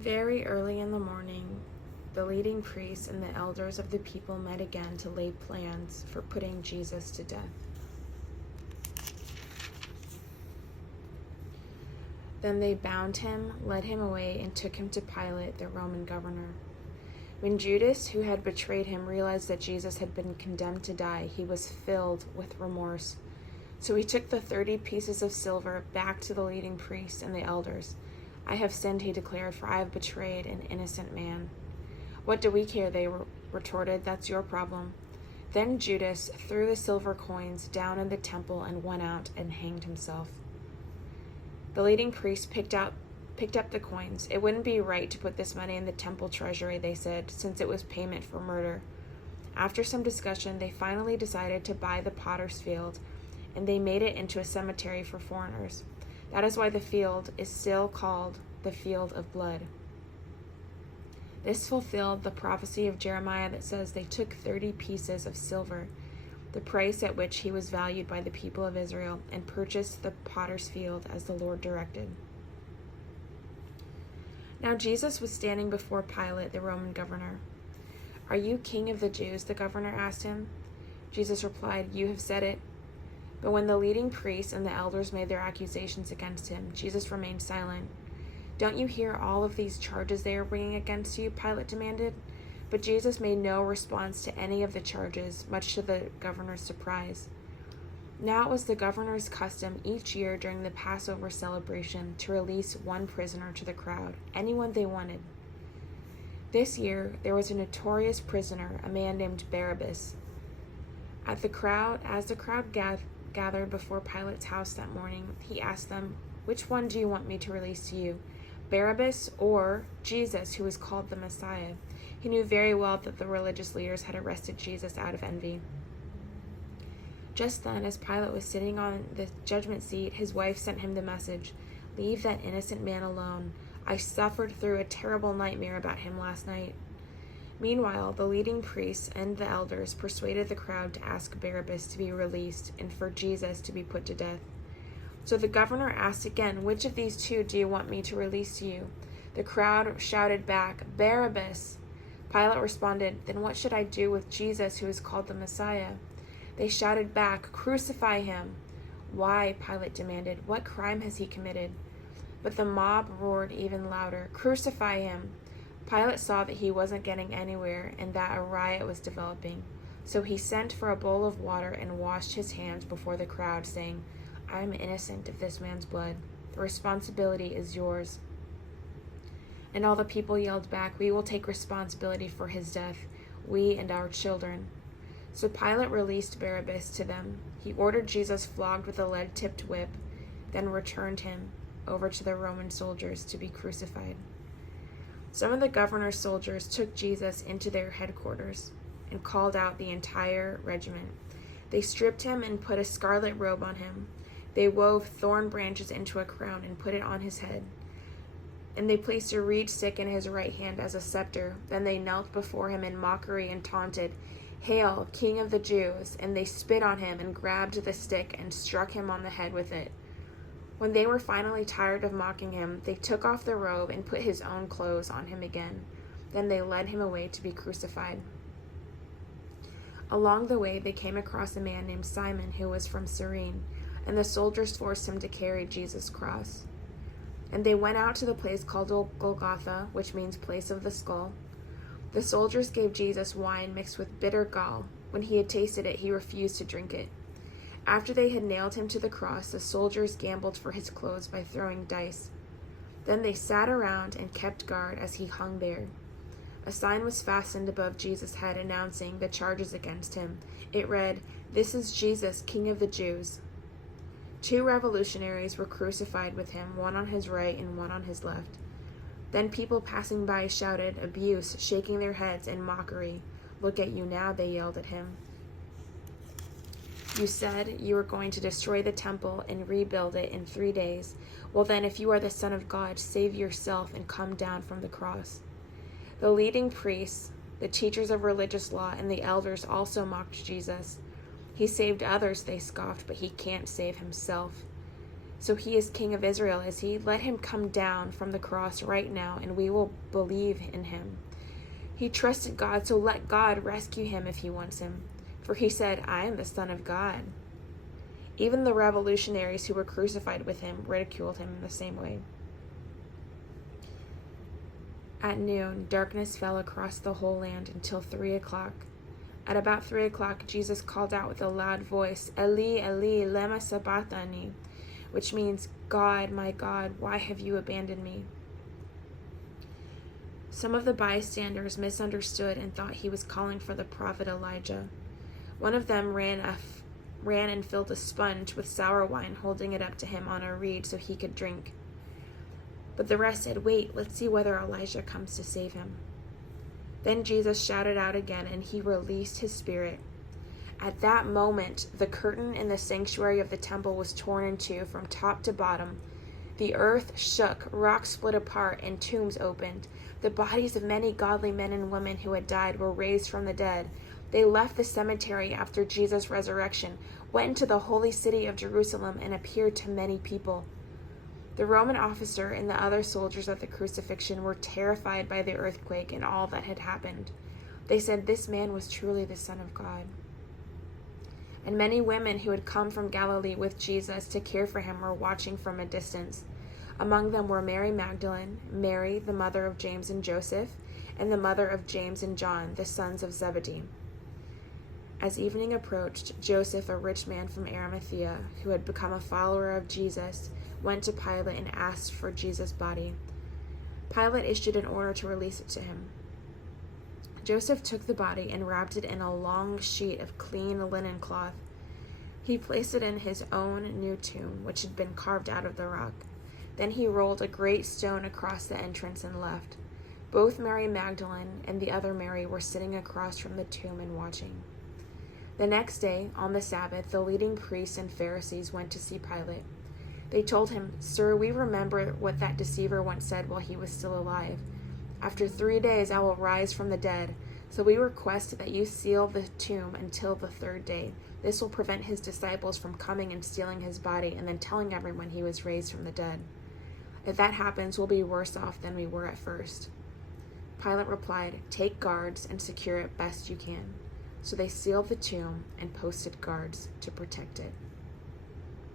Very early in the morning, the leading priests and the elders of the people met again to lay plans for putting Jesus to death. Then they bound him, led him away, and took him to Pilate, the Roman governor. When Judas, who had betrayed him, realized that Jesus had been condemned to die, he was filled with remorse. So he took the 30 pieces of silver back to the leading priests and the elders. "I have sinned," he declared, "for I have betrayed an innocent man." "What do we care?" they retorted. "That's your problem." Then Judas threw the silver coins down in the temple and went out and hanged himself. The leading priests picked up the coins. "It wouldn't be right to put this money in the temple treasury," they said, "since it was payment for murder." After some discussion, they finally decided to buy the potter's field, and they made it into a cemetery for foreigners. That is why the field is still called the Field of Blood. This fulfilled the prophecy of Jeremiah that says they took 30 pieces of silver, the price at which he was valued by the people of Israel, and purchased the potter's field as the Lord directed. Now Jesus was standing before Pilate, the Roman governor. "Are you king of the Jews?" the governor asked him. Jesus replied, "You have said it." But when the leading priests and the elders made their accusations against him, Jesus remained silent. "Don't you hear all of these charges they are bringing against you?" Pilate demanded. But Jesus made no response to any of the charges, much to the governor's surprise. Now it was the governor's custom each year during the Passover celebration to release one prisoner to the crowd, anyone they wanted. This year, there was a notorious prisoner, a man named Barabbas. As the crowd gathered before Pilate's house that morning, he asked them, "Which one do you want me to release to you, Barabbas or Jesus, who is called the Messiah?" He knew very well that the religious leaders had arrested Jesus out of envy. Just then, as Pilate was sitting on the judgment seat, his wife sent him the message, "Leave that innocent man alone. I suffered through a terrible nightmare about him last night." Meanwhile, the leading priests and the elders persuaded the crowd to ask Barabbas to be released and for Jesus to be put to death. So the governor asked again, "Which of these two do you want me to release to you?" The crowd shouted back, "Barabbas!" Pilate responded, "Then what should I do with Jesus, who is called the Messiah?" They shouted back, "Crucify him!" "Why?" Pilate demanded. "What crime has he committed?" But the mob roared even louder, "Crucify him!" Pilate saw that he wasn't getting anywhere and that a riot was developing. So he sent for a bowl of water and washed his hands before the crowd, saying, "I am innocent of this man's blood. The responsibility is yours." And all the people yelled back, "We will take responsibility for his death, we and our children." So Pilate released Barabbas to them. He ordered Jesus flogged with a lead-tipped whip, then returned him over to the Roman soldiers to be crucified. Some of the governor's soldiers took Jesus into their headquarters and called out the entire regiment. They stripped him and put a scarlet robe on him. They wove thorn branches into a crown and put it on his head. And they placed a reed stick in his right hand as a scepter. Then they knelt before him in mockery and taunted, "Hail, King of the Jews!" And they spit on him and grabbed the stick and struck him on the head with it. When they were finally tired of mocking him, they took off the robe and put his own clothes on him again. Then they led him away to be crucified. Along the way, they came across a man named Simon who was from Cyrene, and the soldiers forced him to carry Jesus' cross. And they went out to the place called Golgotha, which means place of the skull. The soldiers gave Jesus wine mixed with bitter gall. When he had tasted it, he refused to drink it. After they had nailed him to the cross, the soldiers gambled for his clothes by throwing dice. Then they sat around and kept guard as he hung there. A sign was fastened above Jesus' head announcing the charges against him. It read, "This is Jesus, King of the Jews." 2 revolutionaries were crucified with him, one on his right and one on his left. Then people passing by shouted abuse, shaking their heads in mockery. "Look at you now," they yelled at him. "You said you were going to destroy the temple and rebuild it in 3 days. Well then, if you are the Son of God, save yourself and come down from the cross." The leading priests, the teachers of religious law, and the elders also mocked Jesus. "He saved others," they scoffed, "but he can't save himself." So he is king of Israel, is he? Let him come down from the cross right now, and we will believe in him. He trusted God, so let God rescue him if he wants him. For he said, I am the Son of God. Even the revolutionaries who were crucified with him ridiculed him in the same way. At noon, darkness fell across the whole land until 3 o'clock. At about 3 o'clock, Jesus called out with a loud voice, Eli, Eli, lema sabachthani, which means, God, my God, why have you abandoned me? Some of the bystanders misunderstood and thought he was calling for the prophet Elijah. One of them ran and filled a sponge with sour wine, holding it up to him on a reed so he could drink. But the rest said, Wait, let's see whether Elijah comes to save him. Then Jesus shouted out again, and he released his spirit. At that moment, the curtain in the sanctuary of the temple was torn in two from top to bottom. The earth shook, rocks split apart, and tombs opened. The bodies of many godly men and women who had died were raised from the dead. They left the cemetery after Jesus' resurrection, went into the holy city of Jerusalem, and appeared to many people. The Roman officer and the other soldiers at the crucifixion were terrified by the earthquake and all that had happened. They said, This man was truly the Son of God. And many women who had come from Galilee with Jesus to care for him were watching from a distance. Among them were Mary Magdalene, Mary, the mother of James and Joseph, and the mother of James and John, the sons of Zebedee. As evening approached, Joseph, a rich man from Arimathea, who had become a follower of Jesus, went to Pilate and asked for Jesus' body. Pilate issued an order to release it to him. Joseph took the body and wrapped it in a long sheet of clean linen cloth. He placed it in his own new tomb, which had been carved out of the rock. Then he rolled a great stone across the entrance and left. Both Mary Magdalene and the other Mary were sitting across from the tomb and watching. The next day, on the Sabbath, the leading priests and Pharisees went to see Pilate. They told him, Sir, we remember what that deceiver once said while he was still alive. After 3 days I will rise from the dead. So we request that you seal the tomb until the third day. This will prevent his disciples from coming and stealing his body and then telling everyone he was raised from the dead. If that happens, we'll be worse off than we were at first. Pilate replied, Take guards and secure it best you can. So they sealed the tomb and posted guards to protect it.